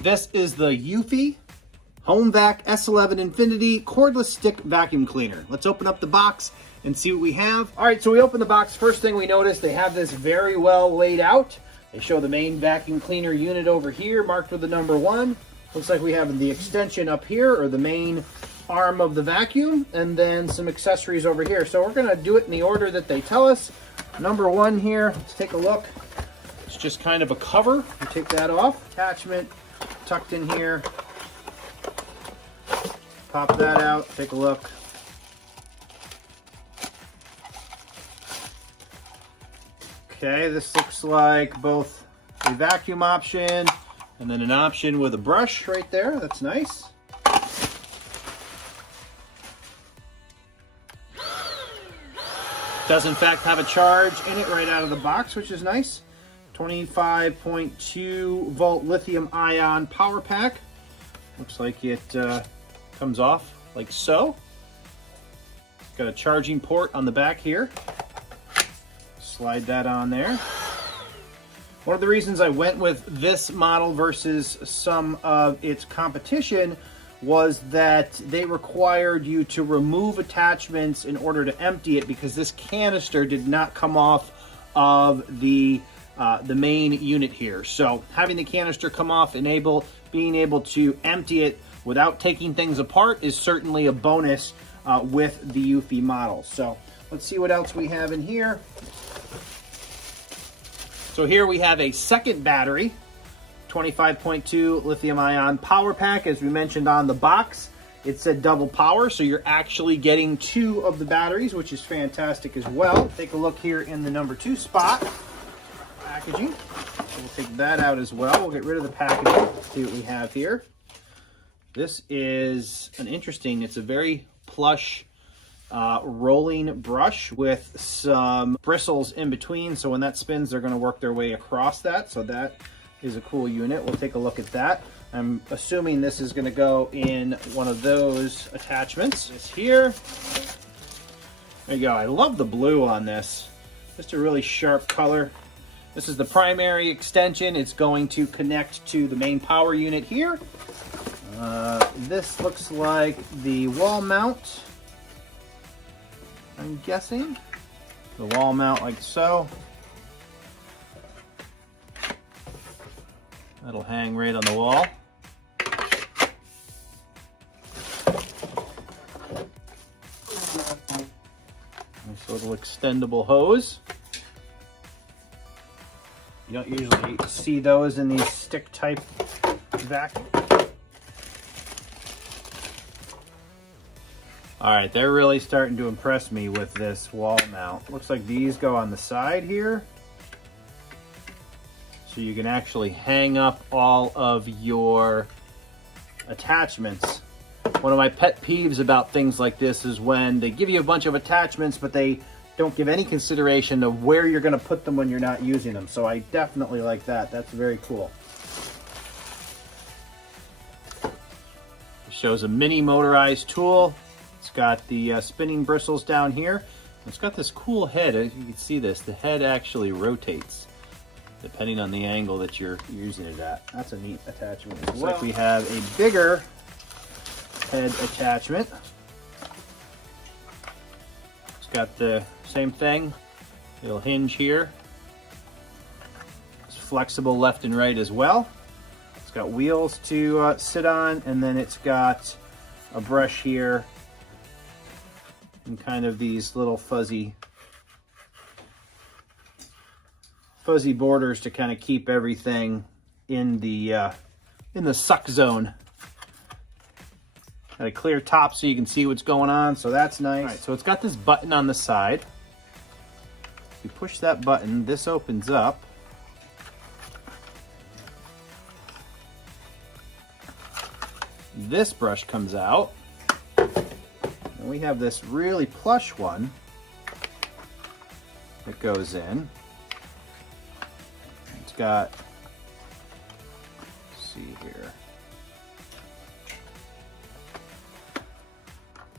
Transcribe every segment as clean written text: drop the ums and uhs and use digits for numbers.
This is the Eufy HomeVac S11 Infinity Cordless Stick Vacuum Cleaner. Let's open up the box and see what we have. All right, so we open the box. First thing we notice, they have this very well laid out. They show the main vacuum cleaner unit over here, marked with the number 1. Looks like we have the extension up here, or the main arm of the vacuum, and then some accessories over here. So we're gonna do it in the order that they tell us. Number 1 here, let's take a look. It's just kind of a cover. You take that off. Attachment tucked in here. Pop that out, take a look. Okay, this looks like both a vacuum option and then an option with a brush right there. That's nice. Does in fact have a charge in it right out of the box, which is nice. 25.2 volt lithium ion power pack. Looks like it comes off like so. Got a charging port on the back here. Slide that on there. One of the reasons I went with this model versus some of its competition was that they required you to remove attachments in order to empty it, because this canister did not come off of the main unit here. So having the canister come off, being able to empty it without taking things apart is certainly a bonus with the Eufy model. So let's see what else we have in here. So here we have a second battery, 25.2 lithium ion power pack. As we mentioned on the box, it said double power, so you're actually getting 2 of the batteries, which is fantastic as well. Take a look here in the number 2 spot, packaging. So we'll take that out as well. We'll get rid of the packaging, see what we have here. This is it's a very plush rolling brush with some bristles in between, so when that spins they're going to work their way across that. So that is a cool unit. We'll take a look at that. I'm assuming this is going to go in one of those attachments. This here. There you go. I love the blue on this. Just a really sharp color. This is the primary extension. It's going to connect to the main power unit here. This looks like the wall mount, I'm guessing. The wall mount like so. That'll hang right on the wall. Nice little extendable hose. You don't usually see those in these stick type vacuum. All right, they're really starting to impress me with this wall mount. Looks like these go on the side here. So you can actually hang up all of your attachments. One of my pet peeves about things like this is when they give you a bunch of attachments, but they don't give any consideration of where you're gonna put them when you're not using them. So I definitely like that. That's very cool. It shows a mini motorized tool. It's got the spinning bristles down here. It's got this cool head. As you can see this, the head actually rotates depending on the angle that you're using it at. That's a neat attachment as well. Looks like we have a bigger head attachment. It's got the same thing, little hinge here. It's flexible left and right as well. It's got wheels to sit on, and then it's got a brush here and kind of these little fuzzy borders to kind of keep everything in the suck zone. Got a clear top so you can see what's going on, so that's nice. All right, so it's got this button on the side. If you push that button, this opens up. This brush comes out. And we have this really plush one that goes in. It's got, let's see here,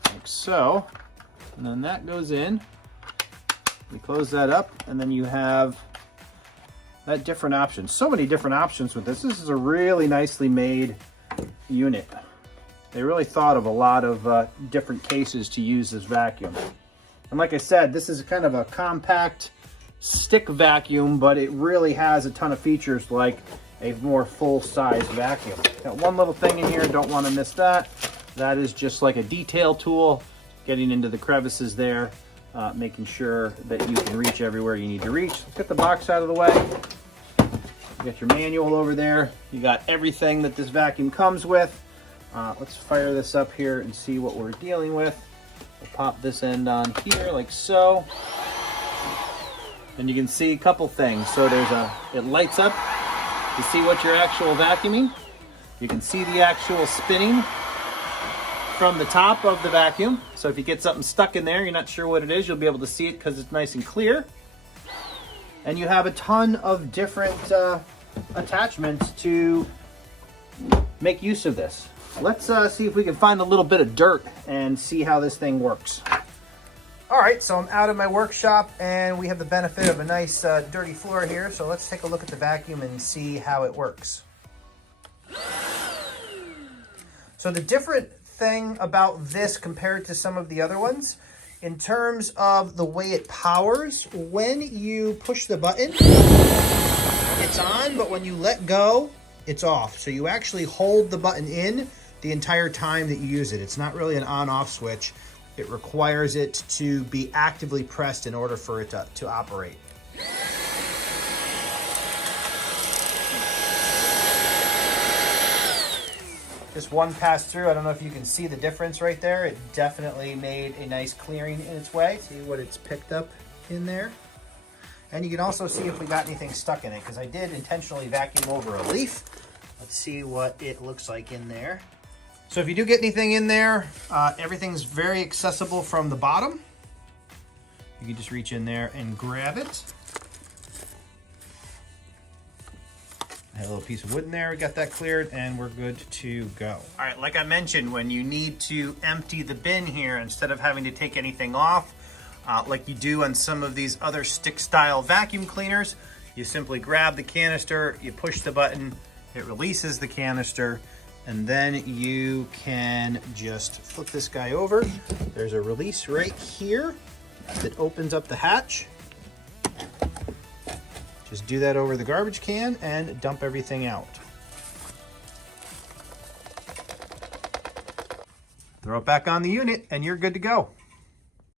like so, and then that goes in. We close that up, and then you have different options. So many different options with this. This is a really nicely made unit. They really thought of a lot of different cases to use this vacuum. And like I said, this is kind of a compact stick vacuum, but it really has a ton of features like a more full-size vacuum. Got one little thing in here, don't want to miss that. That is just like a detail tool, getting into the crevices there, making sure that you can reach everywhere you need to reach. Let's get the box out of the way. You got your manual over there. You got everything that this vacuum comes with. Let's fire this up here and see what we're dealing with. We'll pop this end on here like so. And you can see a couple things. So it lights up to see what you're actual vacuuming. You can see the actual spinning from the top of the vacuum. So if you get something stuck in there, you're not sure what it is, you'll be able to see it because it's nice and clear. And you have a ton of different attachments to make use of this. Let's see if we can find a little bit of dirt and see how this thing works. All right, so I'm out of my workshop and we have the benefit of a nice dirty floor here. So let's take a look at the vacuum and see how it works. So the different thing about this compared to some of the other ones, in terms of the way it powers, when you push the button, it's on, but when you let go, it's off. So you actually hold the button in the entire time that you use it. It's not really an on-off switch. It requires it to be actively pressed in order for it to operate. Just one pass through. I don't know if you can see the difference right there. It definitely made a nice clearing in its way. See what it's picked up in there. And you can also see if we got anything stuck in it, because I did intentionally vacuum over a leaf. Let's see what it looks like in there. So if you do get anything in there, everything's very accessible from the bottom. You can just reach in there and grab it. I had a little piece of wood in there. We got that cleared and we're good to go. All right, like I mentioned, when you need to empty the bin here, instead of having to take anything off, like you do on some of these other stick style vacuum cleaners, you simply grab the canister, you push the button, it releases the canister, and then you can just flip this guy over. There's a release right here that opens up the hatch. Just do that over the garbage can and dump everything out. Throw it back on the unit and you're good to go.